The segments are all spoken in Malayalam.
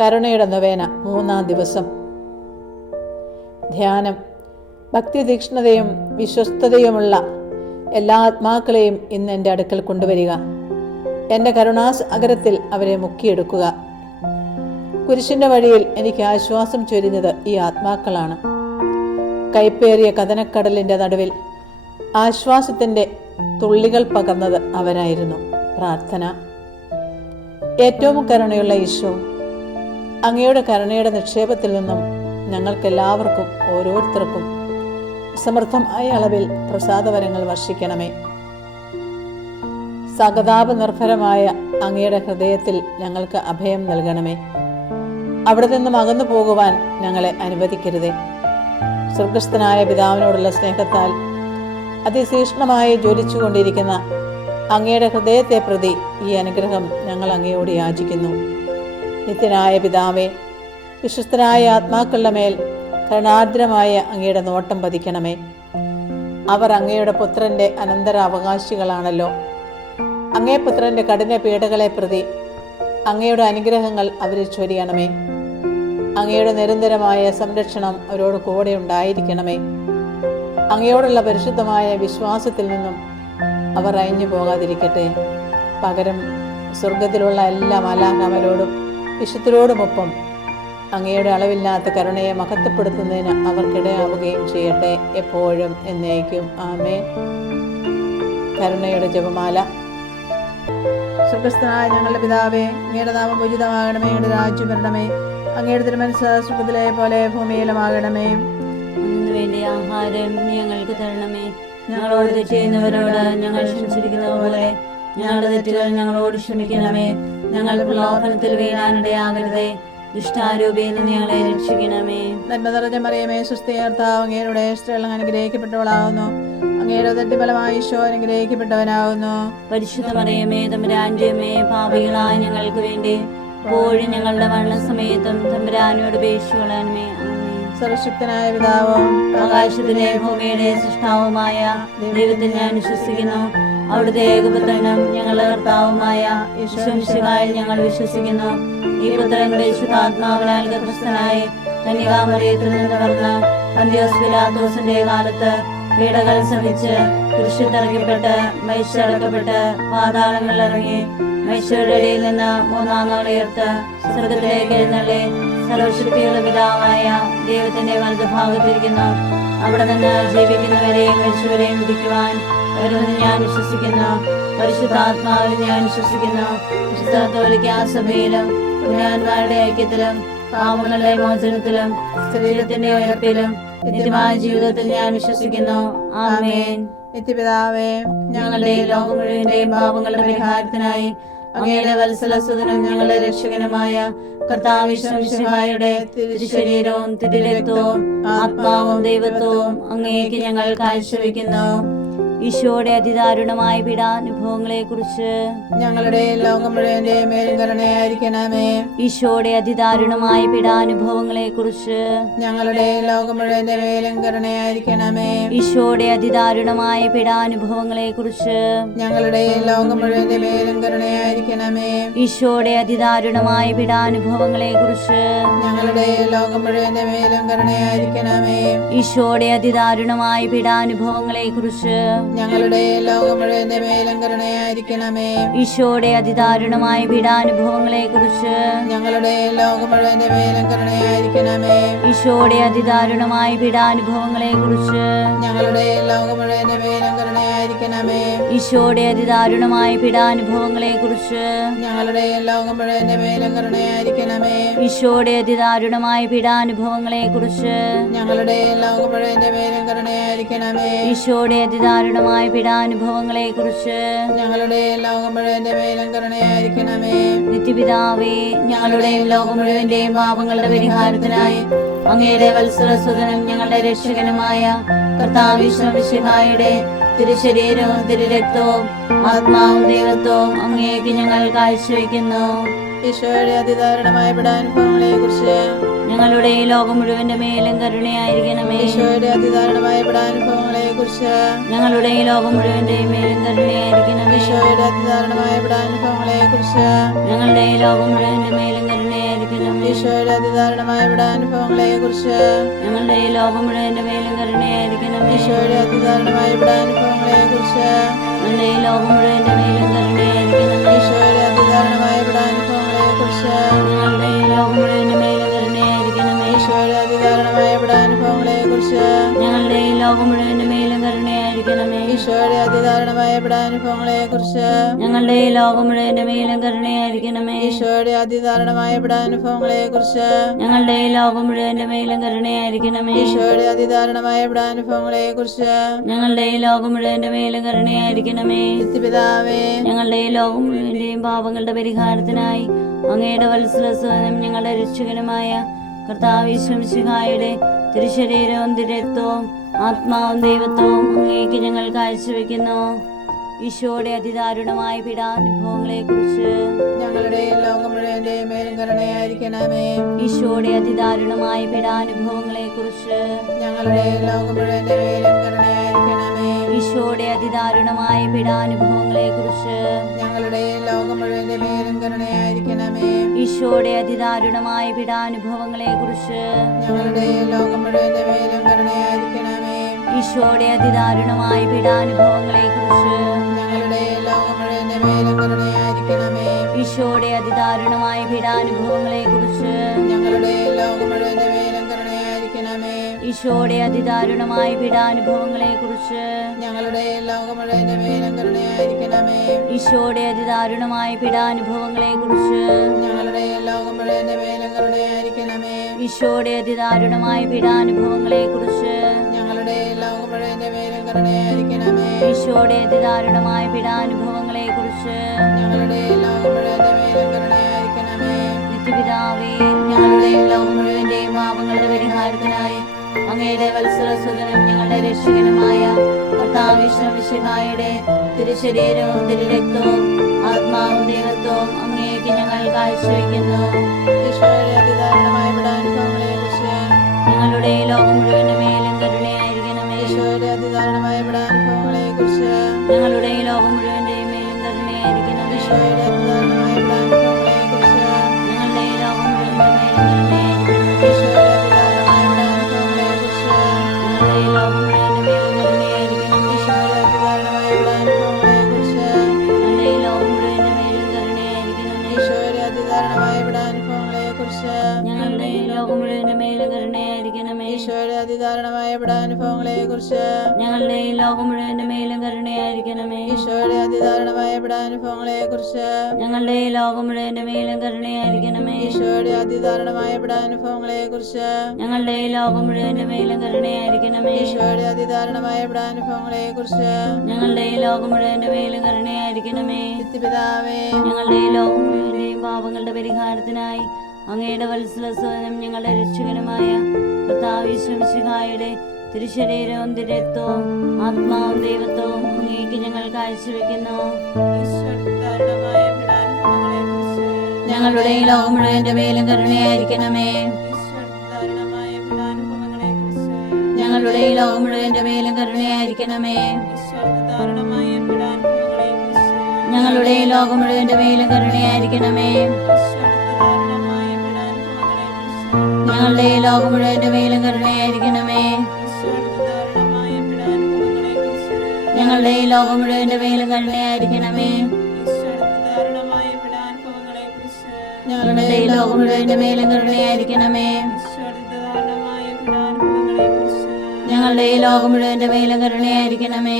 കരുണയുടെ നൊവേന മൂന്നാം ദിവസം. ധ്യാനം ഭക്തി തീക്ഷ്ണതയും വിശ്വസ്തതയുമുള്ള എല്ലാ ആത്മാക്കളെയും ഇന്ന് എന്റെ അടുക്കൽ കൊണ്ടുവരിക. എന്റെ കരുണാസാഗരത്തിൽ അവരെ മുക്കിയെടുക്കുക. കുരിശിന്റെ വഴിയിൽ എനിക്ക് ആശ്വാസം ചൊരിഞ്ഞത് ഈ ആത്മാക്കളാണ്. കൈപ്പേറിയ കഥനക്കടലിന്റെ നടുവിൽ ആശ്വാസത്തിന്റെ തുള്ളികൾ പകർന്നത് അവരായിരുന്നു പ്രാർത്ഥന. ഏറ്റവും കരുണയുള്ള ഈശോ അങ്ങയുടെ കരുണയുടെ നിക്ഷേപത്തിൽ നിന്നും ഞങ്ങൾക്കെല്ലാവർക്കും ഓരോരുത്തർക്കും സമൃദ്ധമായ അളവിൽ പ്രസാദവരങ്ങൾ വർഷിക്കണമേ. സഹതാപ നിർഭരമായ അങ്ങയുടെ ഹൃദയത്തിൽ ഞങ്ങൾക്ക് അഭയം നൽകണമേ. അവിടെ നിന്നും അകന്നു പോകുവാൻ ഞങ്ങളെ അനുവദിക്കരുതേ. സ്വർഗസ്ഥനായ പിതാവിനോടുള്ള സ്നേഹത്താൽ അതിശീഷ്ണമായി ജ്വലിച്ചുകൊണ്ടിരിക്കുന്ന അങ്ങയുടെ ഹൃദയത്തെ പ്രതി ഈ അനുഗ്രഹം ഞങ്ങൾ അങ്ങയോട് യാചിക്കുന്നു. നിത്യനായ പിതാവേ വിശ്വസ്തനായ ആത്മാക്കളുടെ മേൽ കരുണാർദ്രമായ അങ്ങയുടെ നോട്ടം പതിക്കണമേ. അവർ അങ്ങയുടെ പുത്രന്റെ അനന്തരാവകാശികളാണല്ലോ. അങ്ങേ പുത്രന്റെ കഠിന പീഡകളെ പ്രതി അങ്ങയുടെ അനുഗ്രഹങ്ങൾ അവരെ ചൊരിയണമേ. അങ്ങയുടെ നിരന്തരമായ സംരക്ഷണം അവരോട് കൂടെ ഉണ്ടായിരിക്കണമേ. അങ്ങയോടുള്ള പരിശുദ്ധമായ വിശ്വാസത്തിൽ നിന്നും അവർ അയഞ്ഞു പോകാതിരിക്കട്ടെ പകരം സ്വർഗത്തിലുള്ള എല്ലാ മാലാഹമലോടും വിശുദ്ധരോടുമൊപ്പം അങ്ങയുടെ അളവില്ലാത്ത കരുണയെ മഹത്വപ്പെടുത്തുന്നതിന് അവർക്കിടയാവുകയും ചെയ്യട്ടെ എപ്പോഴും എന്നേക്കും. ആമേ കരുണയുടെ ജപമാല. സുഖസ്ഥനായ ഞങ്ങളുടെ പിതാവേ അങ്ങയുടെ നാമം ഉചിതമാകണമേ അങ്ങയുടെ രാജ്യം വരണമേ അങ്ങയുടെ തിരുമനസ് സുഖത്തിലെ പോലെ ഭൂമിയിലുമാകണമേ. വേണ്ടി ആഹാരം ഞങ്ങൾക്ക് തരണമേ. ഞങ്ങളോട് ചെയ്യുന്നവരോട് ഞങ്ങൾ ക്ഷമിച്ചിരിക്കുന്ന പോലെ ഞങ്ങളുടെ തെറ്റുകൾ ഞങ്ങളോട് ക്ഷമിക്കണമേ. ഞങ്ങൾ പ്രലോഭനത്തിൽ വീഴാനിടയാകരുതേ ദുഷ്ടാരൂപിയിൽ നിന്ന് ഞങ്ങളെ രക്ഷിക്കണമേ. നന്മ നിറഞ്ഞ മറിയമേ സുസ്ഥീർത്താവ് അങ്ങയുടെ സ്ത്രീകൾ ഈശോ പരിശുദ്ധ മറിയമേ തമ്പുരാന്റെയമ്മേ പാപികളായ ഞങ്ങൾക്ക് വേണ്ടി എപ്പോഴും ഞങ്ങളുടെ മരണസമയത്തും തമ്പുരാനോട് ഉപേക്ഷിക്കൊള്ളണമേ ആമേൻ. സർവശക്തനായ പിതാവും ആകാശത്തിലെ ഭൂമിയുടെ സൃഷ്ടാവുമായ ദൈവത്തിൽ ഞാൻ വിശ്വസിക്കുന്നു. അവിടുത്തെ ഏകപുത്രനും ഞങ്ങളുടെ കർത്താവുമായ യേശുശിവായി ഞങ്ങൾ വിശ്വസിക്കുന്നു. ഈ പുത്രൻ പരിശുദ്ധാത്മാവിനാൽ ഗർഭസ്ഥനായി കന്യകാമറിയത്തിൽ നിന്ന് പറഞ്ഞ അന്ത്യോസ് പിലാത്തോസിന്റെ കാലത്ത് പീഡകൾ ശ്രമിച്ച് കുരിശിത്തിറക്കപ്പെട്ട് മൈശടക്കപ്പെട്ട് പാതാളങ്ങളിൽ ഇറങ്ങി മനുഷ്യരുടെ ഇടയിൽ നിന്ന് മൂന്നാം നാൾ ഉയർത്ത് സ്വർഗത്തിലേക്ക് എഴുന്നള്ളി. സർവശക്തിയുള്ള പിതാവായ ദൈവത്തിന്റെ വലതുഭാഗത്തിരിക്കുന്നു അവിടെ നിന്ന് ജീവിക്കുന്നവരെയും മരിച്ചവരെയും വിധിക്കുവാൻ വരുമെന്ന് ഞാൻ വിശ്വസിക്കുന്നു. പരിശുദ്ധാത്മാവിൽ ഞാൻ വിശ്വസിക്കുന്നു. വിശുദ്ധാത്മാവിലേക്ക് ആ സഭയിലും പുരാന്മാരുടെ ഐക്യത്തിലും പാവങ്ങളുടെ മോചനത്തിലും ശരീരത്തിന്റെ ഉയർപ്പിലും നിത്യമായ ജീവിതത്തിൽ ഞാൻ വിശ്വസിക്കുന്നു. ആമേൻ. നിത്യപിതാവേ ഞങ്ങളുടെ ലോകം മുഴുവന്റെയും പാപങ്ങളുടെ പരിഹാരത്തിനായി അങ്ങയുടെ വത്സലസുതനും ഞങ്ങളുടെ രക്ഷകനുമായ കർത്താവിശ്വയുടെ തിരുശരീരവും തിരുരക്തവും ആത്മാവും ദൈവത്വവും അങ്ങേക്ക് ഞങ്ങൾ കാഴ്ചവെക്കുന്നു. ഈശോയുടെ അതിദാരുണമായ പീഡാനുഭവങ്ങളെ കുറിച്ച് ഞങ്ങളുടെ ലോകം മുഴുവന്റെ മേലും ഈശോയുടെ അതിദാരുണമായ പീഡാനുഭവങ്ങളെ കുറിച്ച് ഞങ്ങളുടെ ലോകം മുഴുവന്റെ മേലും ഈശോയുടെ അതിദാരുണമായ പീഡാനുഭവങ്ങളെ കുറിച്ച് ഞങ്ങളുടെ ലോകം മുഴുവന്റെ മേലും ഈശോയുടെ അതിദാരുണമായ പീഡാനുഭവങ്ങളെ കുറിച്ച് ഞങ്ങളുടെ ലോകം മുഴുവന്റെ മേലും ഈശോയുടെ അതിദാരുണമായ പീഡാനുഭവങ്ങളെ കുറിച്ച് ഞങ്ങളുടെ ലോകം മുഴുവന്റെ മേലും കരുണയായിരിക്കണമേ ഈശോയുടെ അതിദാരുണമായ പീഡാനുഭവങ്ങളെ കുറിച്ച് ഞങ്ങളുടെ ലോകം മുഴുവന്റെ മേലും കരുണയായിരിക്കണമേ ഈശോയുടെ അതിദാരുണമായ പീഡാനുഭവങ്ങളെ കുറിച്ച് ഞങ്ങളുടെ ലോകം മുഴുവന്റെ കരുണയായിരിക്കണമേ ഈശോയുടെ അതിദാരുണമായ പീഡാനുഭവങ്ങളെ കുറിച്ച് ഞങ്ങളുടെ ലോകം മുഴുവന്റെ മേലും കരുണയായിരിക്കണമേ. ഈശോയുടെ അതിദാരുണമായ പീഡാനുഭവങ്ങളെ കുറിച്ച് ഞങ്ങളുടെ ലോകം മുഴുവന്റെ മേലും കരുണയായിരിക്കണമേ. ഈശോയുടെ അതിദാരുണമായ പീഡാനുഭവങ്ങളെ കുറിച്ച് ഞങ്ങളുടെ ലോകം മുഴുവന്റെ മേലും കരുണയായിരിക്കണമേ. നിത്യപിതാവേ ഞങ്ങളുടെ ലോകം മുഴുവന്റെയും പാപങ്ങളുടെ പരിഹാരത്തിനായി അങ്ങയുടെ വത്സര സുതനും ഞങ്ങളുടെ രക്ഷകനുമായ കർത്താവിശ്വമിശിഹായുടെ തിരുശരീരവും തിരുരക്തവും ആത്മാവും ദൈവത്വവും അങ്ങേക്ക് ഞങ്ങൾ കാഴ്ചവെക്കുന്നു. ഈശോയുടെ അതിദാരുണമായ പിടാനുഭവങ്ങളെ കുറിച്ച് ഞങ്ങളുടെ ഈ ലോകം മുഴുവന്റെ മേലും കരുണയായിരിക്കണമേ. ഈശോയുടെ അതിദാരുണമായ പിടാനുഭവങ്ങളെ കുറിച്ച് ഞങ്ങളുടെ ഈ ലോകം മുഴുവന്റെ മേലും കരുണയായിരിക്കണമേ. ഈശോയുടെ അതിദാരുണമായ പിടാനുഭവങ്ങളെ കുറിച്ച് ഞങ്ങളുടെ ഈ ലോകം മുഴുവന്റെ മേലും കരുണയായിരിക്കണമേ ഈശോയുടെ അതിദാരുണമായ വിടാനുഭവങ്ങളെ കുറിച്ച് ഞങ്ങളുടെ ഈ ലോകം മുഴുവന്റെ മേലും കരുണയായിരിക്കണം. ഈശോയുടെ അതിദാരുണമായ വിടാനുഭവങ്ങളെ കുറിച്ച് ഞങ്ങളുടെ ഈ ലോകം മുഴുവന്റെ മേലും കരുണയായിരിക്കണം. ഈശോയുടെ അതിദാരുണമായ വിടാനുഭവങ്ങളെ കുറിച്ച് ഞങ്ങളുടെ ഈ ലോകം മുഴുവന്റെ മേലും കരുണയായിരിക്കണം. ഈശോയുടെ അതിദാരുണമായ വിടാനുഭവങ്ങളെ കുറിച്ച് ഞങ്ങളുടെ ഈ ലോകം മുഴുവന്റെ മേലും ഈശോയുടെ അതിദാരുണമായ വിടാനുഭവങ്ങളെ കുറിച്ച് ഞങ്ങളുടെ ഈ ലോകം മുഴുവന്റെ മേലും കരുണയായിരിക്കണമേ. ഈശോയുടെ അതിദാരണമായ വിടാനുഭവങ്ങളെ കുറിച്ച് ഞങ്ങളുടെ ഈ ലോകം മുഴുവന്റെ മേലും കരുണയായിരിക്കണമേ. ഈശോയുടെ അതിദാരണമായ വിടാനുഭവങ്ങളെ കുറിച്ച് ഞങ്ങളുടെ ഈ ലോകം മുഴുവന്റെ മേലും കരുണയായിരിക്കണമേ. പിതാവേ ഞങ്ങളുടെ ഈ ലോകം മുഴുവന്റെയും പാപങ്ങളുടെ പരിഹാരത്തിനായി അങ്ങയുടെ വത്സലസ്വനം ഞങ്ങളുടെ രക്ഷകനുമായ കർത്താവിശ്വംശിഹായുടെ തിരുശരീരവും തിരത്വവും ആത്മാവും ദൈവത്വവും അങ്ങേക്ക് ഞങ്ങൾ കാഴ്ചവെക്കുന്നു. ഈശോയുടെ അതിദാരുണമായ പീഡാനുഭവങ്ങളെ കുറിച്ച് ഞങ്ങളുടെ മേലും കരുണയായിരിക്കണമേ. ഈശോയുടെ അതിദാരുണമായ പീഡാനുഭവങ്ങളെ കുറിച്ച് ഞങ്ങളുടെ മേലും കരുണയായിരിക്കണമേ. ഈശോയുടെ അതിദാരുണമായ പീഡാനുഭവങ്ങളെ കുറിച്ച് ഞങ്ങളുടെ മേലും കരുണയായിരിക്കണമേ. ഈശോയുടെ അതിദാരുണമായ പീഡാനുഭവങ്ങളെ കുറിച്ച് ഞങ്ങളുടെ ലോകം ഈശോയുടെ അതിദാരുണമായ പീഡാനുഭവങ്ങളെ കുറിച്ച് ഈശോയുടെ അതിദാരുണമായ പീഡാനുഭവങ്ങളെ കുറിച്ച് ഈശോയുടെ അതിദാരുണമായ പീഡാനുഭവങ്ങളെ കുറിച്ച് ഞങ്ങളുടെ ഈശോയുടെ അതിദാരുണമായ പീഡാനുഭവങ്ങളെ കുറിച്ച് ഞങ്ങളുടെ ഈശോയുടെ അതിദാരുണമായ പീഡാനുഭവങ്ങളെ കുറിച്ച് കരുണയായിരിക്കണമേ ഈശോയുടെ അതിദാരുണമായ പീഡാനുഭവങ്ങളെ കുറിച്ച് ഞങ്ങളുടെ കരുണയായിരിക്കണമേ നിത്യപിതാവേ ഞങ്ങളുടെ ലോകം മുഴുവന്റെയും പാപങ്ങളുടെ പരിഹാരത്തിനായി അങ്ങയുടെ വത്സരസുതനും ഞങ്ങളുടെ രക്ഷകനുമായ കർത്താവിശ്വമിശിഹായുടെ തിരുശരീരവും തിരുരക്തവും ആത്മാവും ദൈവത്വവും അങ്ങേക്ക് ഞങ്ങൾ കാഴ്ചവെക്കുന്നു. ഈശോയുടെ അതിദാരുണമായ വിടാനുഭവങ്ങളെ കുറിച്ച് ഞങ്ങളുടെ ലോകം മുഴുവന്റെ കുറിച്ച് ഈ ലോകം കുറിച്ച് ഞങ്ങളുടെ ലോകം മുഴുവന്റെ മേലും കരുണയായിരിക്കണമേ. ഈശോയുടെ അതിദാരുണമായ ഇവിടാനുഭവങ്ങളെ കുറിച്ച് ഞങ്ങളുടെ ലോകം മുഴുവന്റെ മേലും കരുണയായിരിക്കണമേ. പിതാവേ ഞങ്ങളുടെ ലോകം മുഴുവന്റെയും പാപങ്ങളുടെ പരിഹാരത്തിനായി അങ്ങയുടെ വത്സലസ്വനം ഞങ്ങളുടെ രക്ഷകനുമായ കർത്താവിശ്വംശിഹായുടെ തിരുശരീരവും തിരത്വവും ആത്മാവും ദൈവത്വവും അങ്ങേക്ക് ഞങ്ങൾ കാഴ്ചവെക്കുന്നു. ഞങ്ങളുടെ ലോകം മുഴുവന്റെ മേലും കരുണയായിരിക്കണമേ. ഞങ്ങളുടെ ലോകം മുഴുവന്റെ മേലും കരുണയായിരിക്കണമേ ഞങ്ങളുടെ ലോകം മുഴുവന്റെ മേലും കരുണയായിരിക്കണമേ ഞങ്ങളുടെ ലോകം മുഴുവന്റെ മേലും കരുണയായിരിക്കണമേ ഞങ്ങളുടെ ലോകം മുഴുവന്റെ മേലും കരുണയായിരിക്കണമേ ഞങ്ങളുടെ ലോകം മുഴുവന്റെ മേലും കരുണയായിരിക്കണമേ ഞങ്ങളുടെ ലോകം മുഴുവന്റെ മേലും കരുണയായിരിക്കണമേ.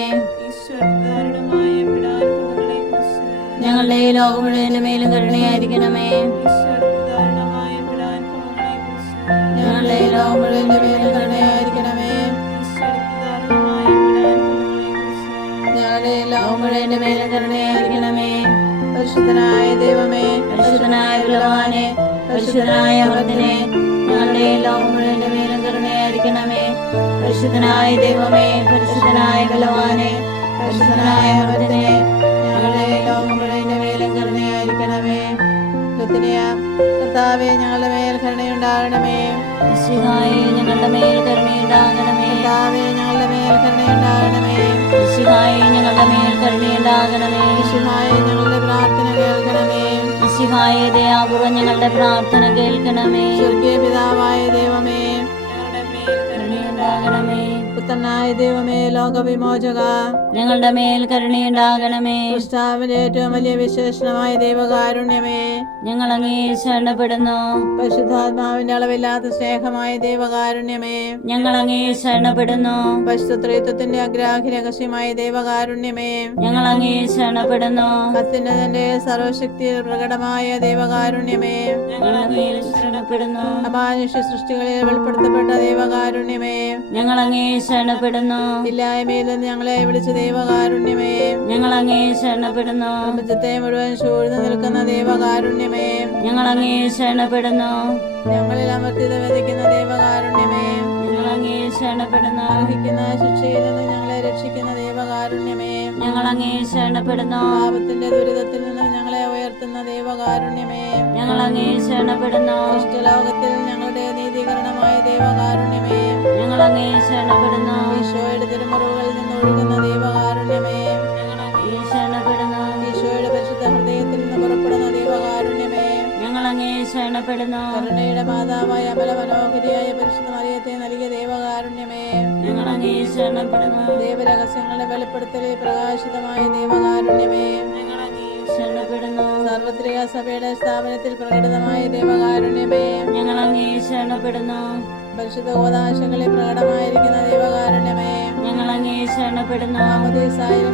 ഞങ്ങളുടെ ലോകം മുഴുവന്റെ മേലും കരുണയായിരിക്കണമേ. ഞങ്ങളുടെ ലോകം മുഴുവന്റെ മേലും കരുണയായിരിക്കണമേ. ഞങ്ങളുടെ ലോകം മുഴുവന്റെ മേലും കരുണയായിരിക്കണമേ. പരിശുദ്ധനായ ദൈവമേ പരിശുദ്ധനായ വിളവാനെ പരിശുദ്ധനായ അമൃതനെ ഞങ്ങളുടെ ലോകം മുഴുവന്റെ മേലും കരുണയായിരിക്കണമേ. പരിശുദ്ധനായ ദൈവമേ പരിശുദ്ധനായ ബലവാനെ പരിശുദ്ധനായ അമൃതനെ ഞങ്ങളുടെ ലോകങ്ങളുടെ മേലും കരുണയായിരിക്കണമേ. കർത്താവെ ഞങ്ങളുടെ മേൽ കരുണയുണ്ടാകണമേ. ഞങ്ങളുടെ മേൽ കരുണയുണ്ടാകണമേ. കർത്താവെ ഞങ്ങളുടെ മേൽ കരുണയുണ്ടാകണമേ. ഞങ്ങളുടെ മേൽ കരുണയുണ്ടാകണമേ. ഞങ്ങളുടെ പ്രാർത്ഥന കേൾക്കണമേ. ദയാപൂർവം ഞങ്ങളുടെ പ്രാർത്ഥന കേൾക്കണമേ. സ്വർഗീയ പിതാവായ ദൈവമേ കരുണയുണ്ടാകണമേ പുത്രനായ ദൈവമേ ലോകവിമോചക. ഞങ്ങളുടെ മേൽ കരുണയുണ്ടാകണമേ. ക്രിസ്താവിന്റെ ഏറ്റവും വലിയ വിശേഷണമായ ദൈവകാരുണ്യമേ. ഞങ്ങൾ അങ്ങേ ശരണപ്പെടുന്നു. പരിശുദ്ധാത്മാവിന്റെ അളവില്ലാത്ത സ്നേഹമായ ദൈവകാരുണ്യമേ. ഞങ്ങൾ അങ്ങേ ശരണപ്പെടുന്നു. പരിശുദ്ധത്വത്തിന്റെ അഗ്രാഹി രഹസ്യമായ ദൈവകാരുണ്യമേ. ഞങ്ങൾ അങ്ങേ ശരണപ്പെടുന്നു. അത്യുന്നതന്റെ സർവശക്തി പ്രകടമായ ദൈവകാരുണ്യമേ. ഞങ്ങൾ ശരണപ്പെടുന്നു. അമാനുഷ്യ സൃഷ്ടികളിൽ വെളിപ്പെടുത്തപ്പെട്ട ദൈവകാരുണ്യമേ. ഞങ്ങൾ അങ്ങേ ശരണപ്പെടുന്നു. ഇല്ലായ്മയിൽ നിന്ന് ഞങ്ങളെ വിളിച്ച ദൈവകാരുണ്യമേ. ഞങ്ങൾ അങ്ങേ ശരണപ്പെടുന്നു. പ്രപഞ്ചത്തെ മുഴുവൻ ചൂഴ്ന്നു നിൽക്കുന്ന ദൈവകാരുണ്യമേ. ഞങ്ങൾ അങ്ങേ ശരണപ്പെടുന്നു. ഞങ്ങളിൽ അമർത്തിത വിതയ്ക്കുന്ന ദൈവകാരുണ്യമേ. ഞങ്ങൾ അങ്ങേ ശരണപ്പെടുന്നു. അർഹിക്കുന്ന ശിക്ഷയിൽ നിന്ന് ഞങ്ങളെ രക്ഷിക്കുന്ന ദൈവകാരുണ്യമേ. ഞങ്ങൾ അങ്ങേ ശരണപ്പെടുന്നു. പാപത്തിന്റെ ദുരിതത്തിൽ നിന്ന് ഞങ്ങളെ ഉയർത്തുന്ന ദൈവകാരുണ്യമേ. ഞങ്ങൾ അങ്ങേ ശരണപ്പെടുന്നു. ലോകത്തിൽ ഞങ്ങളുടെ നീതീകരണമായ ദൈവകാരുണ്യമേ. ഞങ്ങൾ അങ്ങേ ശരണപ്പെടുന്നു. ഈശോയുടെ തിരുമുറിവുകളിൽ നിന്ന് ഒഴുകുന്ന ദൈവകാരുണ്യമേ. ഞങ്ങൾ അങ്ങേ ശരണപ്പെടുന്നു. ഈശോയുടെ പരിശുദ്ധ ഹൃദയത്തിൽ നിന്ന് പുറപ്പെടുന്ന ദൈവകാരുണ്യമേ. ഞങ്ങൾ അങ്ങേ ശരണപ്പെടുന്നു. കരുണയുടെ മാതാവായ അമല മനോഹരിയായ പരിശുദ്ധ മറിയത്തെ നൽകിയ ദൈവകാരുണ്യമേ. ഞങ്ങൾ അങ്ങേ ശരണപ്പെടുന്നു. ദൈവരഹസ്യങ്ങളുടെ വെളിപ്പെടുത്തലിൽ പ്രകാശിതമായ ദൈവകാരുണ്യമേ. ശരണപ്പെടുന്നു സാർവത്രിക സഭയുടെ സ്ഥാപനത്തിൽ പ്രകടിതമായ ദൈവകാരുണ്യമേ. ഞങ്ങൾ അങ്ങേ ശരണപ്പെടുന്നു. പരിശുദ്ധ ഗോദാശങ്ങളിൽ പ്രകടമായിരിക്കുന്ന ദൈവകാരുണ്യമേ. ഞങ്ങൾ അങ്ങേ ശരണപ്പെടുന്നു. ഭാവ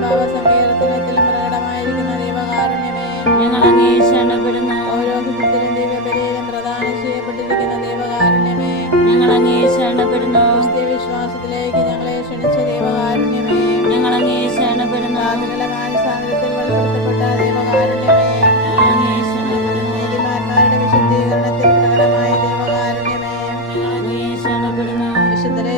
ഭാവസങ്കീർത്തനത്തിലും പ്രകടമായിരിക്കുന്ന ദൈവകാരുണ്യമേ. ഞങ്ങൾ അങ്ങേ ശരണപ്പെടുന്നു. പൗരോഹിത്യത്തിലും ദിവ്യബലിയിലും പ്രദാനം ചെയ്യപ്പെട്ടിരിക്കുന്ന ദൈവകാരുണ്യമേ. ഞങ്ങൾ അങ്ങേ ശരണപ്പെടുന്നു. ക്രിസ്തീയ വിശ്വാസത്തിലേക്ക് ഞങ്ങളെ ക്ഷണിച്ച ദൈവകാരുണ്യമേ. ഞങ്ങൾ അങ്ങേ ശരണപ്പെടുന്നു. വിശുദ്ധരെ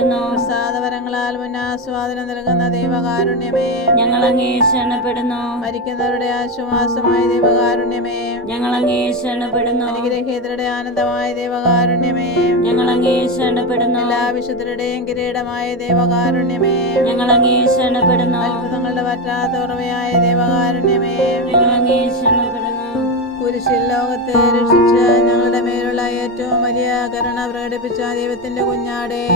ശരണപ്പെടുന്നു സാധവരങ്ങളാൽ മുന്നാസ്വാദനം നൽകുന്ന ദൈവകാരുണ്യമേ. ഞങ്ങൾ അങ്ങേ ശരണപ്പെടുന്നു. മരിക്കുന്നവരുടെ ആശ്വാസമായ ദൈവകാരുണ്യമേ. ഞങ്ങൾ അങ്ങേ ശരണപ്പെടുന്നു. അനുഗ്രഹീതരുടെ ആനന്ദമായ ദൈവകാരുണ്യമേ. ഞങ്ങൾ അങ്ങേ ശരണപ്പെടുന്നു. എല്ലാ വിശുദ്ധരുടെയും കിരീടമായ ദൈവകാരുണ്യമേ. ഞങ്ങൾ അങ്ങേ ശരണപ്പെടുന്നു. അത്ഭുതങ്ങളുടെ പറ്റാത്ത ഉറവയായ ദൈവകാരുണ്യമേ. ഞങ്ങൾ അങ്ങേ ശരണപ്പെടുന്നു. കുരിശിൽ ലോകത്തെ രക്ഷിച്ച് ഞങ്ങളുടെ മേലുള്ള ഏറ്റവും വലിയ കരുണ പ്രകടിപ്പിച്ച ദൈവത്തിന്റെ കുഞ്ഞാടേ.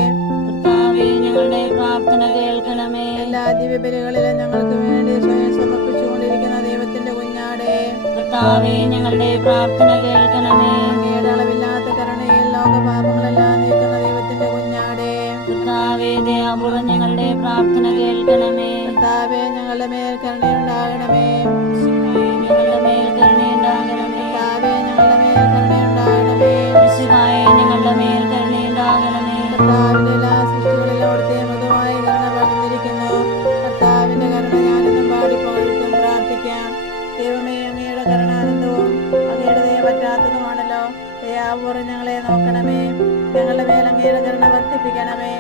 കർത്താവേ ഞങ്ങളുടെ പ്രാർത്ഥന കേൾക്കണമേ. എല്ലാ ദിവ്യബലികളിലും ഞങ്ങൾക്ക് വേണ്ടി സ്വയം സമർപ്പിച്ചുകൊണ്ടിരിക്കുന്ന ദൈവത്തിന്റെ കുഞ്ഞാടേ. കർത്താവേ ഞങ്ങളുടെ പ്രാർത്ഥന കേൾക്കണമേ. അങ്ങയുടെ അളവില്ലാത്ത കരുണയിൽ ലോകപാപങ്ങളെല്ലാം നീക്കുന്ന ദൈവത്തിന്റെ കുഞ്ഞാടേ. കർത്താവേ ദയാപൂർവം ഞങ്ങളുടെ പ്രാർത്ഥന കേൾക്കണമേ. കർത്താവേ ഞങ്ങളുടെ മേൽ കരുണയുണ്ടാകണമേ. ഞങ്ങളുടെ മേൽ കരുണയുണ്ടാകണമേ. കർത്താവേ ഞങ്ങളുടെ മേൽ കരുണയുണ്ടാകണമേ. ഞങ്ങളുടെ മേൽ കരുണയുണ്ടാകണമേ. കർത്താവിന്റെ നോക്കണമേ ഞങ്ങളുടെ മേൽ അങ്ങയുടെ കരുണ വർദ്ധിപ്പിക്കണമേ.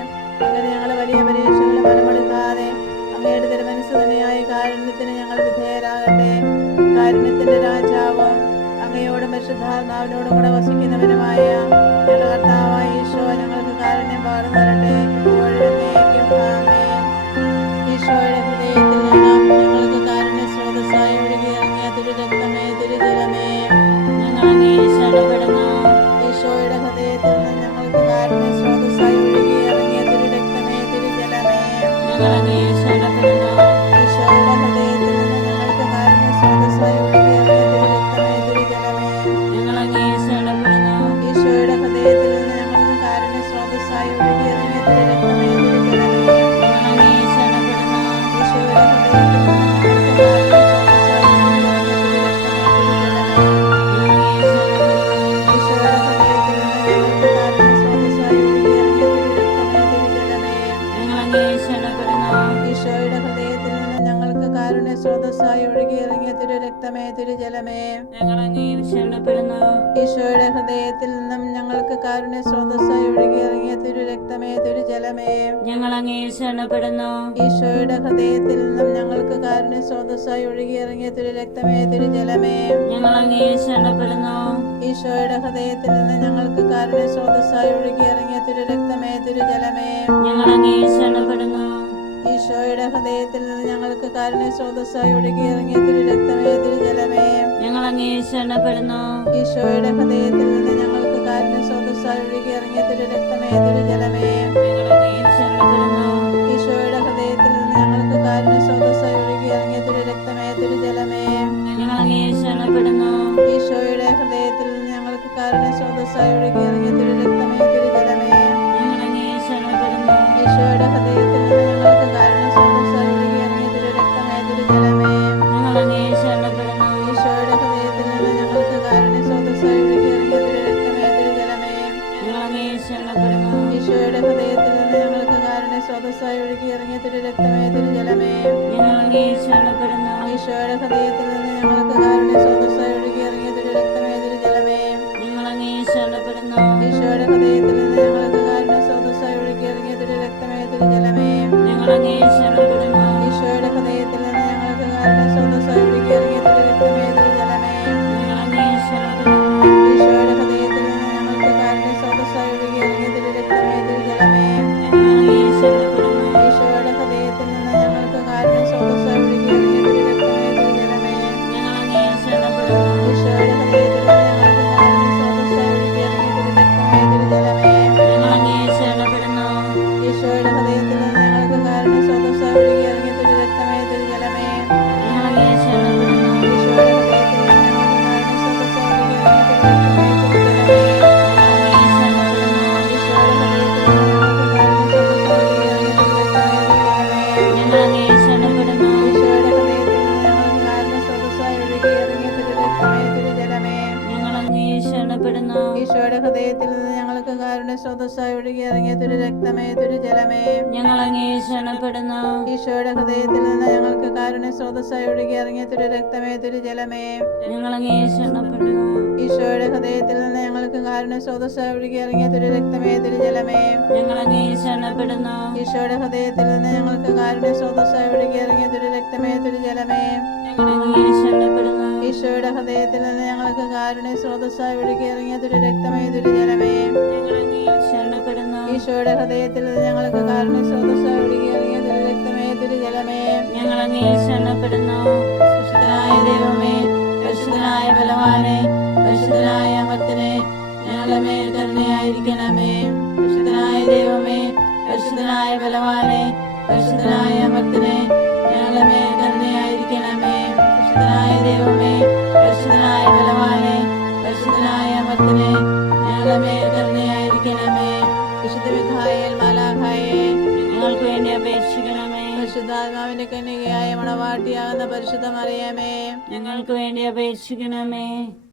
അങ്ങനെ ഞങ്ങൾ വലിയ പരീക്ഷകളിൽ മനമെടുക്കാതെ അങ്ങയുടെ തിരുമനസ് തന്നെയായ കാരുണ്യത്തിന് ഞങ്ങൾ വിധേയരാകട്ടെ. കാരുണ്യത്തിന്റെ രാജാവും അങ്ങയോടും പരിശുദ്ധാത്മാവിനോടും കൂടെ വസിക്കുന്നവനുമായ ഞങ്ങളുടെ കർത്താവായ ഈശോ ഞങ്ങൾക്ക് കാരുണ്യം പകർന്നു. ഈശോയുടെ ഹൃദയത്തിൽ നിന്നും സ്രോതസ്സായി ഒഴുകി ഇറങ്ങിയ തിരുരക്തമേ തിരുജലമേ ഞങ്ങൾ അങ്ങേ ശരണപ്പെടുന്നു. ഈശോയുടെ ഹൃദയത്തിൽ നിന്നും ഞങ്ങൾക്ക് കാരുണ്യ സ്രോതസ്സായി ഒഴുകി ഇറങ്ങിയ രക്തമേ തിരുജലമേ ഞങ്ങൾ അങ്ങേ ശരണപ്പെടുന്നു. ഈശോയുടെ ഹൃദയത്തിൽ നിന്നും ഞങ്ങൾക്ക് കാരുണ്യ സ്രോതസ്സായി ഒഴുകിയിറങ്ങിയ തിരു രക്തമേ തിരുജലമേ ഞങ്ങൾ അങ്ങേ ശരണപ്പെടുന്നു. ഈശോയുടെ ഹൃദയത്തിൽ നിന്ന് ഞങ്ങൾക്ക് കാരുണ്യ സ്രോതസ്സായി ഒഴുകിയിറങ്ങിയ തിരു രക്തമേ തിരുജലമേ ഞങ്ങൾ അങ്ങേ ശരണപ്പെടുന്നു ഈശോയുടെ ഹൃദയത്തിൽ നിന്ന് ഞങ്ങൾക്ക് കാരുണ്യ സ്രോതസ്സായി ഒഴുകിയിറങ്ങിയ തിരു രക്തമേ തിരുജലമേ ഞങ്ങൾ അങ്ങേ ശരണപ്പെടുന്നു. ഈശോയുടെ ഹൃദയത്തിൽ നിന്ന് ഞങ്ങൾക്ക് കാരുണ്യ ഇറങ്ങിയ തിരു രക്തമേ തിരു ജലമേ. ഈശോയുടെ ഹൃദയത്തിൽ നിന്ന് ഞങ്ങൾക്ക് കാരുണ്യ സ്രോതസ്സായി ഒഴുകിയിറങ്ങിയ തിരു രക്തമേ തിരു ജലമേ. ഈശോയുടെ ഹൃദയത്തിൽ നിന്ന് ഞങ്ങൾക്ക് കാരുണ്യ സ്രോതസ്സായി തിരുജലമേ ഞങ്ങൾ അങ്ങേ ശരണപ്പെടുന്നു ഈശോയുടെ ഹൃദയത്തിൽ നിന്ന് ഞങ്ങൾക്ക് കാരുണ്യ സ്രോതസ്സായി ഒഴുകി ഇറങ്ങിയ തിരു രക്തമേ തിരുജലമേ ഞങ്ങൾ അങ്ങേ ശരണപ്പെടുന്നു ഈശോയുടെ ഹൃദയത്തിൽ നിന്ന് ഞങ്ങൾക്ക് കാരുണ്യ സ്രോതസ്സായി ഒഴുകി ഇറങ്ങിയ തിരു രക്തമേ തിരുജലമേ ഞങ്ങൾ അങ്ങേ ശരണപ്പെടുന്നു ഈശോയുടെ ഹൃദയത്തിൽ നിന്ന് ഞങ്ങൾക്ക് കാരുണ്യ സ്രോതസ്സായി ഒഴുകി ഇറങ്ങിയ തിരു രക്തമേ ഞങ്ങൾ അങ്ങേ ശരണപ്പെടുന്നു ഈശോയുടെ ഹൃദയത്തിൽ നിന്ന് ഞങ്ങൾക്ക് കാരുണ്യ സ്രോതസ്സായി ഒഴുകി ഇറങ്ങിയ തിരു രക്തമേ തിരുജലമേ ഞങ്ങൾ അങ്ങേ ഈശോയുടെ ഹൃദയത്തിൽ ഞങ്ങൾക്ക് കാരണ സ്രോതസ് രക്തമേ തിരുജലമേ. ഞങ്ങൾ അങ്ങ് കന്യകയായ പരിശുദ്ധ മറിയമേ. ഞങ്ങൾക്ക് വേണ്ടി അപേക്ഷിക്കണമേ.